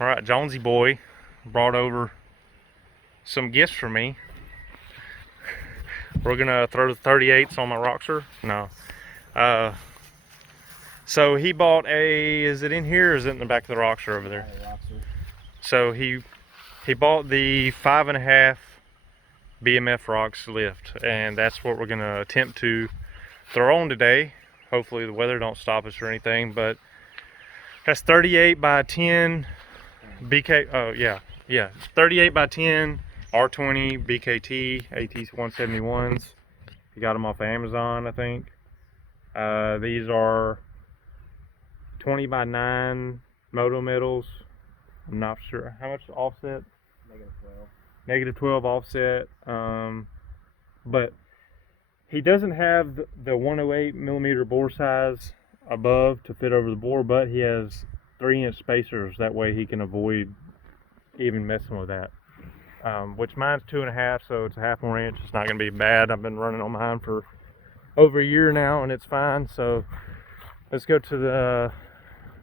Alright, Jonesy boy brought over some gifts for me. We're gonna throw the 38s on my roxor. No. So he bought a, is it in here or is it in the back of the roxor over there? So he bought the 5.5 BMF ROX Lift, and that's what we're gonna attempt to throw on today. Hopefully the weather don't stop us or anything, but that's 38 by 10 BK, oh yeah, 38 by 10 R20 BKT AT171s. You got them off of Amazon, I think. These are 20 by 9 moto metals. I'm not sure how much offset. -12 offset. But he doesn't have the 108 millimeter bore size above to fit over the bore, but he has 3-inch spacers. That way he can avoid even messing with that. Which mine's 2.5, so it's a half more inch. It's not gonna be bad. I've been running on mine for over a year now and it's fine. So let's go to the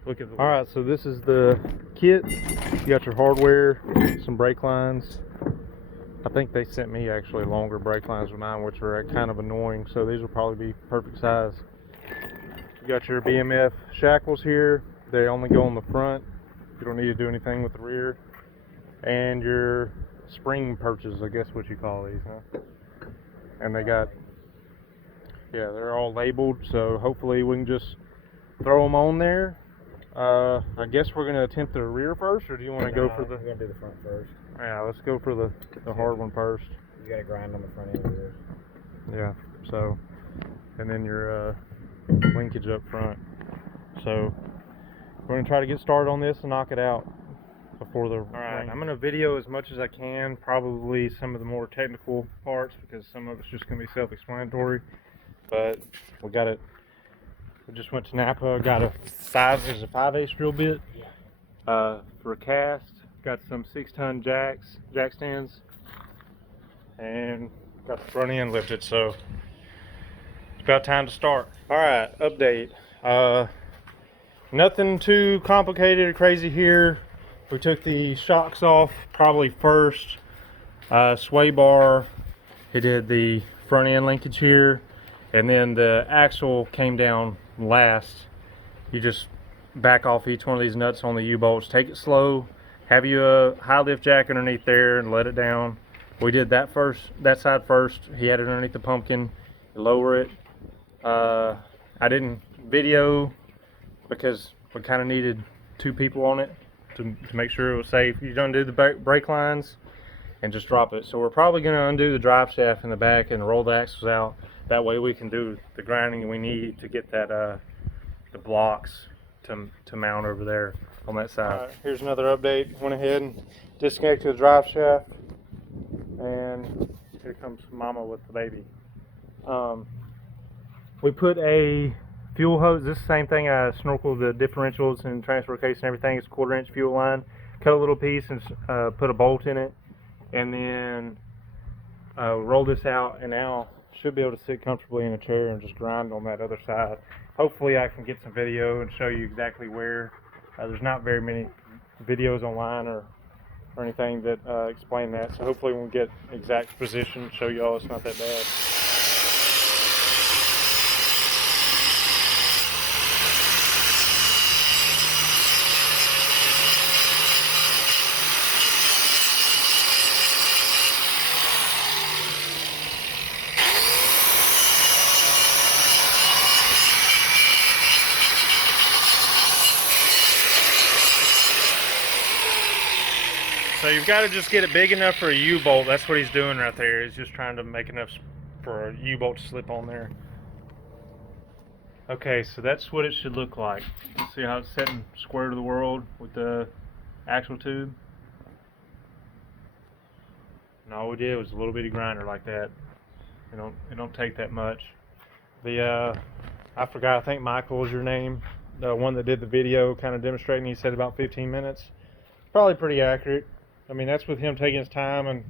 look at the. All right, so this is the kit. You got your hardware, some brake lines. I think they sent me actually longer brake lines than mine, which are kind of annoying, so these will probably be perfect size. You got your BMF shackles here. They only go on the front. You don't need to do anything with the rear. And your spring perches, I guess what you call these, huh? And they got, yeah, they're all labeled, so hopefully we can just throw them on there. I guess we're going to attempt the rear first, or do you want to go for the... We're going to do the front first. Yeah, let's go for the hard one first. You got to grind on the front end of this. Yeah, so, and then your linkage up front. So, we're going to try to get started on this and knock it out before the rain. I'm going to video as much as I can, probably some of the more technical parts, because some of it's just going to be self-explanatory. But we got it. We just went to Napa, got a 5/8 drill bit for a cast. Got some 6-ton jack stands, and got the front end lifted, so it's about time to start. All right, update. Nothing too complicated or crazy here. We took the shocks off probably first. Sway bar, he did the front end linkage here, and then the axle came down last. You just back off each one of these nuts on the U-bolts, take it slow, have you a high lift jack underneath there and let it down. We did that first, that side first. He had it underneath the pumpkin. Lower it. I didn't video because we kind of needed 2 people on it to make sure it was safe. You undo the brake lines and just drop it. So we're probably going to undo the drive shaft in the back and roll the axles out. That way we can do the grinding we need to get that the blocks to mount over there on that side. Here's another update. Went ahead and disconnected the drive shaft, and here comes Mama with the baby. We put a fuel hose. This is the same thing. I snorkeled the differentials and transfer case and everything. It's a 1/4-inch fuel line. Cut a little piece and put a bolt in it, and then roll this out, and now should be able to sit comfortably in a chair and just grind on that other side. Hopefully I can get some video and show you exactly where. There's not very many videos online or anything that explain that, so hopefully we'll get exact position, show you all it's not that bad. So you've got to just get it big enough for a U-bolt. That's what he's doing right there. He's just trying to make enough for a U-bolt to slip on there. Okay, so that's what it should look like. See how it's sitting square to the world with the axle tube? And all we did was a little bitty grinder like that. It don't take that much. I forgot, I think Michael was your name. The one that did the video kind of demonstrating, he said about 15 minutes. Probably pretty accurate. I mean, that's with him taking his time and,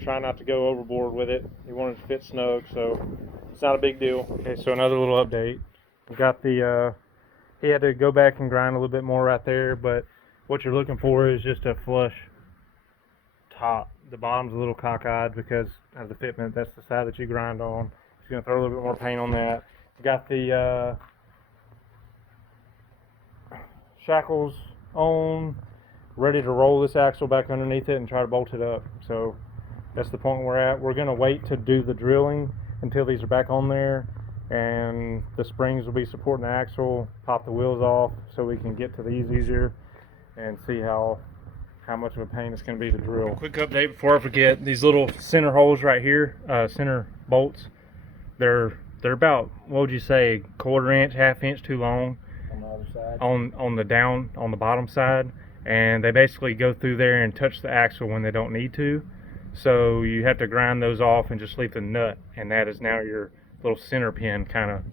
trying not to go overboard with it. He wanted to fit snug, so it's not a big deal. Okay, so another little update. We got the, he had to go back and grind a little bit more right there, but what you're looking for is just a flush top. The bottom's a little cockeyed because of the fitment. That's the side that you grind on. Just gonna throw a little bit more paint on that. Got the shackles on, ready to roll this axle back underneath it and try to bolt it up. So that's the point we're at. We're gonna wait to do the drilling until these are back on there, and the springs will be supporting the axle. Pop the wheels off so we can get to these easier and see how much of a pain it's going to be to drill. Quick update before I forget, these little center holes right here, center bolts, they're about, what would you say, 1/4 inch, 1/2 inch too long On the other side? On the bottom side, and they basically go through there and touch the axle when they don't need to. So you have to grind those off and just leave the nut, and that is now your little center pin kind of.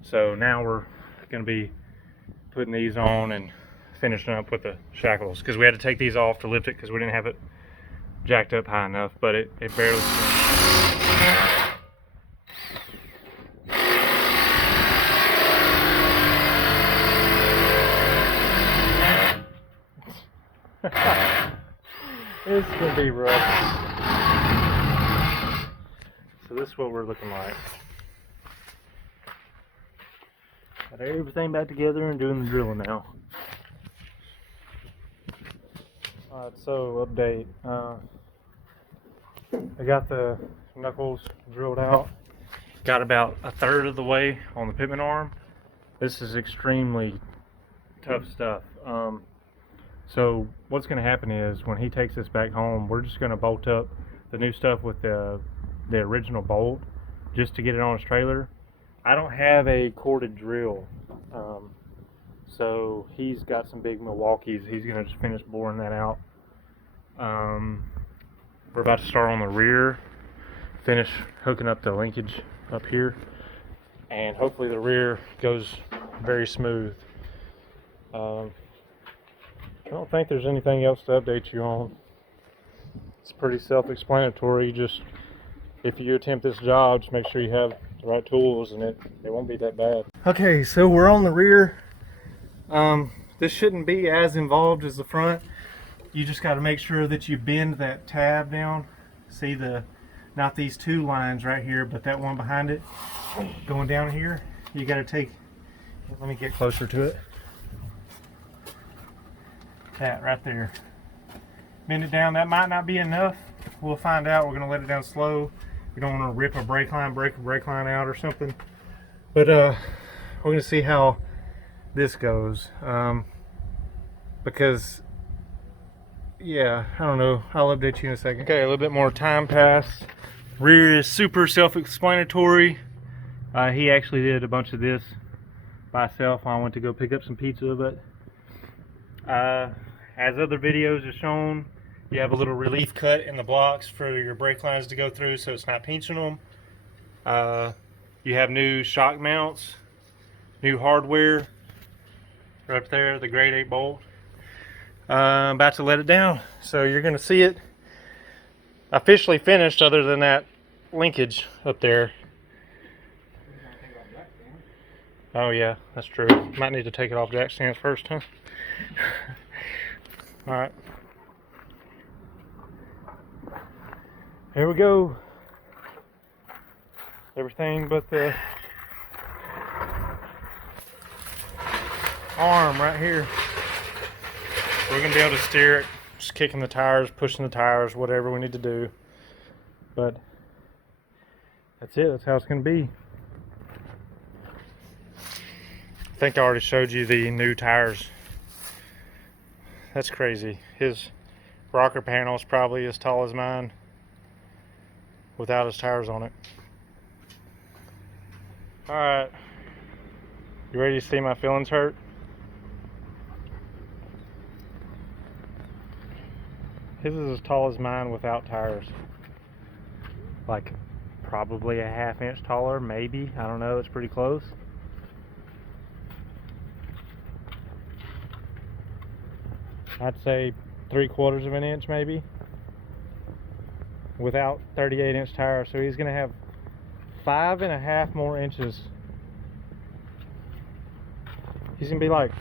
So now we're going to be putting these on and finishing up with the shackles, because we had to take these off to lift it because we didn't have it jacked up high enough, but it barely it's gonna be rough. So this is what we're looking like. Got everything back together and doing the drilling now. Alright, so update. I got the knuckles drilled out. Got about 1/3 of the way on the pitman arm. This is extremely tough stuff. So what's going to happen is when he takes this back home, we're just going to bolt up the new stuff with the original bolt just to get it on his trailer. I don't have a corded drill, so he's got some big Milwaukees. He's going to just finish boring that out. We're about to start on the rear, finish hooking up the linkage up here, and hopefully the rear goes very smooth. I don't think there's anything else to update you on. It's pretty self-explanatory. Just if you attempt this job, just make sure you have the right tools, and it won't be that bad. Okay, so we're on the rear. This shouldn't be as involved as the front. You just got to make sure that you bend that tab down. See not these two lines right here, but that one behind it going down here. You got to take, let me get closer to it. That right there. Bend it down. That might not be enough. We'll find out. We're going to let it down slow. We don't want to rip a brake line, break a brake line out or something. But we're going to see how this goes. Because yeah, I don't know. I'll update you in a second. Okay, a little bit more time passed. Rear is super self-explanatory. He actually did a bunch of this by himself when I went to go pick up some pizza, but as other videos have shown, you have a little relief cut in the blocks for your brake lines to go through so it's not pinching them. You have new shock mounts, new hardware right up there, the grade 8 bolt. I'm about to let it down, so you're going to see it officially finished, other than that linkage up there. Oh yeah, that's true. Might need to take it off jack stands first, huh? Alright, here we go. Everything but the arm right here. We're going to be able to steer it, just kicking the tires, pushing the tires, whatever we need to do. But that's it. That's how it's going to be. I think I already showed you the new tires. That's crazy. His rocker panel is probably as tall as mine without his tires on it. Alright. You ready to see my feelings hurt? His is as tall as mine without tires. Like probably a 1/2 inch taller, maybe. I don't know, it's pretty close. I'd say 3/4 of an inch maybe. Without 38-inch tires. So he's gonna have 5.5 more inches. He's gonna be like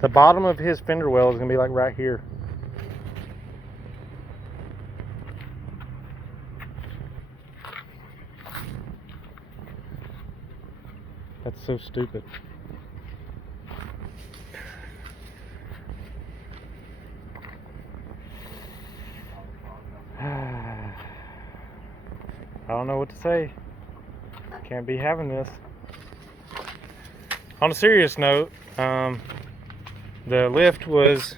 The bottom of his fender well is gonna be like right here. That's so stupid. I don't know what to say. Can't be having this. On a serious note, the lift was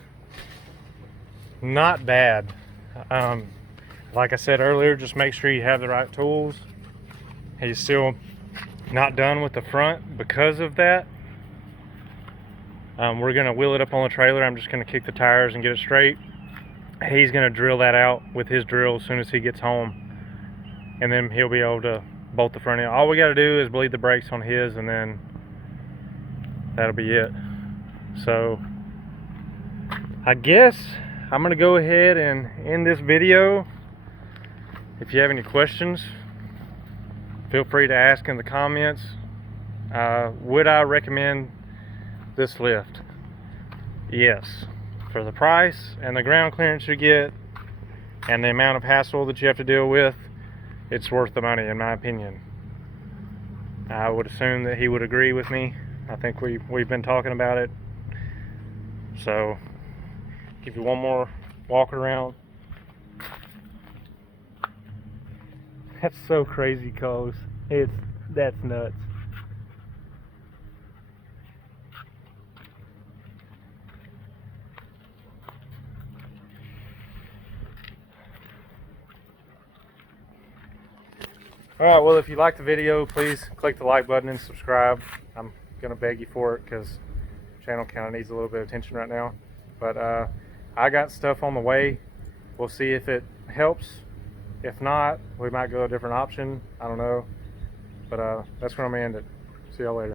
not bad. Like I said earlier, just make sure you have the right tools. He's still not done with the front because of that. We're gonna wheel it up on the trailer. I'm just gonna kick the tires and get it straight. He's gonna drill that out with his drill as soon as he gets home, and then he'll be able to bolt the front end. All we got to do is bleed the brakes on his, and then that'll be it. So I guess I'm gonna go ahead and end this video. If you have any questions, feel free to ask in the comments. Would I recommend this lift? Yes. For the price and the ground clearance you get and the amount of hassle that you have to deal with, it's worth the money in my opinion. I would assume that he would agree with me. I think we've been talking about it. So give you one more walk around. That's so crazy, Coles. That's nuts. Alright, well, if you like the video, please click the like button and subscribe. I'm gonna beg you for it because the channel kind of needs a little bit of attention right now. But I got stuff on the way. We'll see if it helps. If not, we might go a different option. I don't know. But that's where I'm gonna end it. See y'all later.